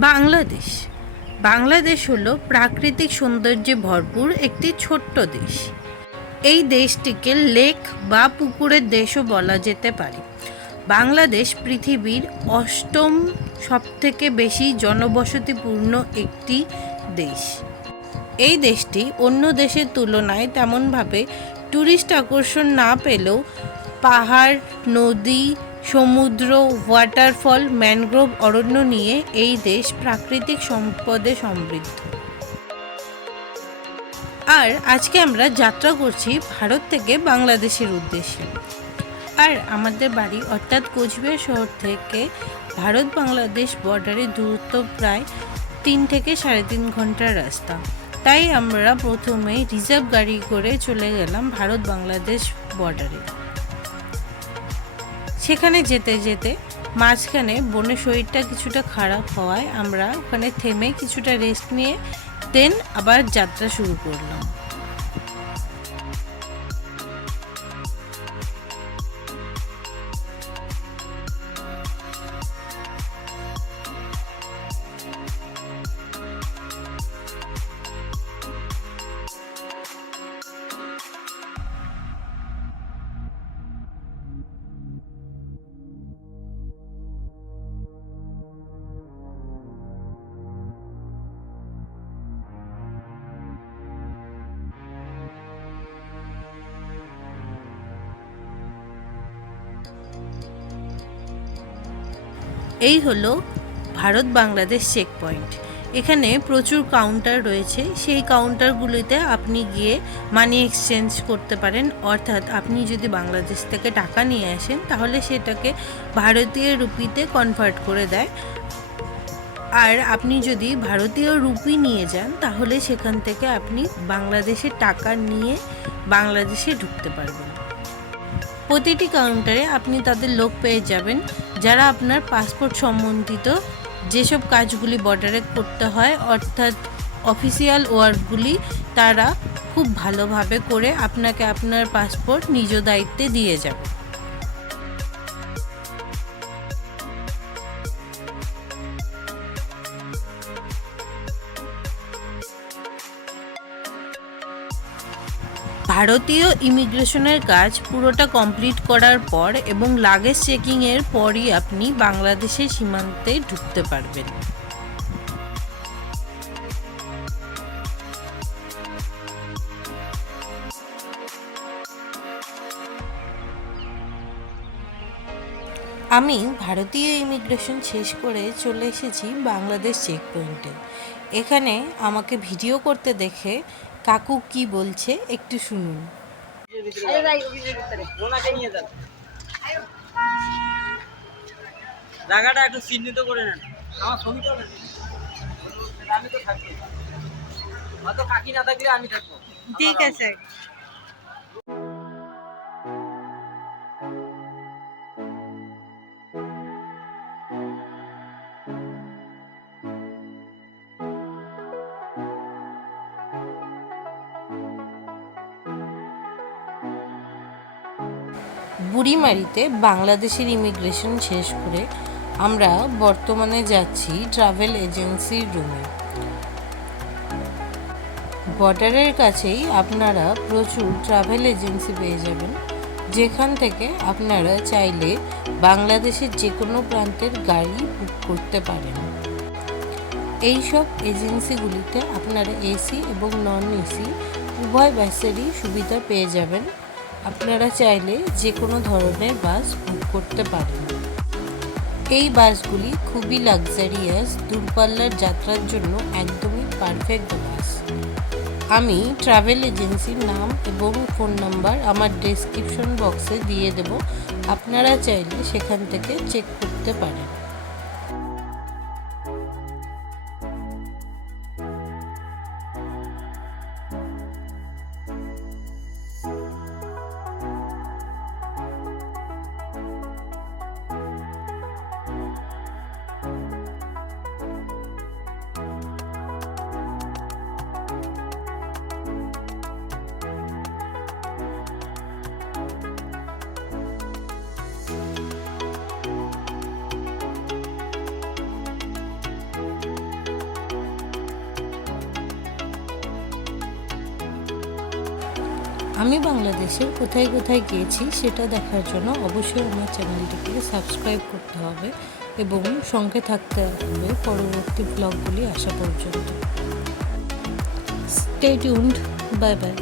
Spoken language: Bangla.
বাংলাদেশ বাংলাদেশ হলো প্রাকৃতিক সৌন্দর্যে ভরপুর একটি ছোট্ট দেশ। এই দেশটিকে লেক বা পুকুরের দেশও বলা যেতে পারে। বাংলাদেশ পৃথিবীর অষ্টম সবথেকে বেশি জনবসতিপূর্ণ একটি দেশ। এই দেশটি অন্য দেশের তুলনায় তেমনভাবে ট্যুরিস্ট আকর্ষণ না পেলেও পাহাড়, নদী, সমুদ্র, ওয়াটারফল, ম্যানগ্রোভ অরণ্য নিয়ে এই দেশ প্রাকৃতিক সম্পদে সমৃদ্ধ। আর আজকে আমরা যাত্রা করছি ভারত থেকে বাংলাদেশের উদ্দেশ্যে। আর আমাদের বাড়ি অর্থাৎ কোচবিহার শহর থেকে ভারত বাংলাদেশ বর্ডারের দূরত্ব প্রায় 3 থেকে 3.5 ঘন্টার রাস্তা। তাই আমরা প্রথমে রিজার্ভ গাড়ি করে চলে গেলাম ভারত বাংলাদেশ বর্ডারে। সেখানে যেতে যেতে মাঝখানে বোনের শরীরটা কিছুটা খারাপ হওয়ায় আমরা ওখানে থেমে কিছুটা রেস্ট নিয়ে দেন আবার যাত্রা শুরু করলাম। এই হলো ভারত বাংলাদেশ চেক পয়েন্ট। এখানে প্রচুর কাউন্টার রয়েছে। সেই কাউন্টারগুলিতে আপনি গিয়ে মানি এক্সচেঞ্জ করতে পারেন, অর্থাৎ আপনি যদি বাংলাদেশ থেকে টাকা নিয়ে আসেন তাহলে সেটাকে ভারতীয় রুপিতে কনভার্ট করে দেয়। আর আপনি যদি ভারতীয় রুপি নিয়ে যান তাহলে সেখান থেকে আপনি বাংলাদেশের টাকা নিয়ে বাংলাদেশে ঢুকতে পারবেন। প্রতিটি কাউন্টারে আপনি তাদের লোক পেয়ে যাবেন যারা আপনার পাসপোর্ট সম্বন্ধিত যেসব কাজগুলি বর্ডারে করতে হয়, অর্থাৎ অফিসিয়াল ওয়ার্কগুলি, তারা খুব ভালোভাবে করে আপনাকে আপনার পাসপোর্ট নিজ দায়িত্বে দিয়ে যাবে। ভারতীয় ইমিগ্রেশনের কাজ পুরোটা কমপ্লিট করার পর এবং লাগেজ চেকিংয়ের পরই আপনি বাংলাদেশের সীমান্তে ঢুকতে পারবেন। আমি ভারতীয় ইমিগ্রেশন শেষ করে চলে এসেছি বাংলাদেশ চেক পয়েন্টে। এখানে আমাকে ভিডিও করতে দেখে কাকু কি বলছে একটু শুনুন। জায়গাটা একটু চিহ্নিত করে নেন, আমার ছবি তো আমি তো থাকবো, হয়তো কাকি না থাকলে আমি থাকবো। ঠিক আছে। বুড়িমারিতে বাংলাদেশের ইমিগ্রেশন শেষ করে আমরা বর্তমানে যাচ্ছি ট্রাভেল এজেন্সির রুমে। বর্ডারের কাছেই আপনারা প্রচুর ট্রাভেল এজেন্সি পেয়ে যাবেন, যেখান থেকে আপনারা চাইলে বাংলাদেশের যে কোনো প্রান্তের গাড়ি বুক করতে পারেন। এই সব এজেন্সিগুলিতে আপনারা এসি এবং নন এসি উভয় বাসেরই সুবিধা পেয়ে যাবেন। আপনারা চাইলে যে কোনো ধরনের বাস বুক করতে পারেন। এই বাসগুলি খুবই লাক্সারিয়াস, দূরপাল্লার যাত্রার জন্য একদমই পারফেক্ট বাস। আমি ট্রাভেল এজেন্সির নাম এবং ফোন নাম্বার আমার ডেসক্রিপশন বক্সে দিয়ে দেব, আপনারা চাইলে সেখান থেকে চেক করতে পারেন। আমি বাংলাদেশের কোথায় কোথায় গিয়েছি সেটা দেখার জন্য অবশ্যই আমার চ্যানেলটিকে সাবস্ক্রাইব করতে হবে এবং সঙ্গে থাকতে হবে পরবর্তী ব্লগগুলি আসা পর্যন্ত। Stay tuned, bye bye.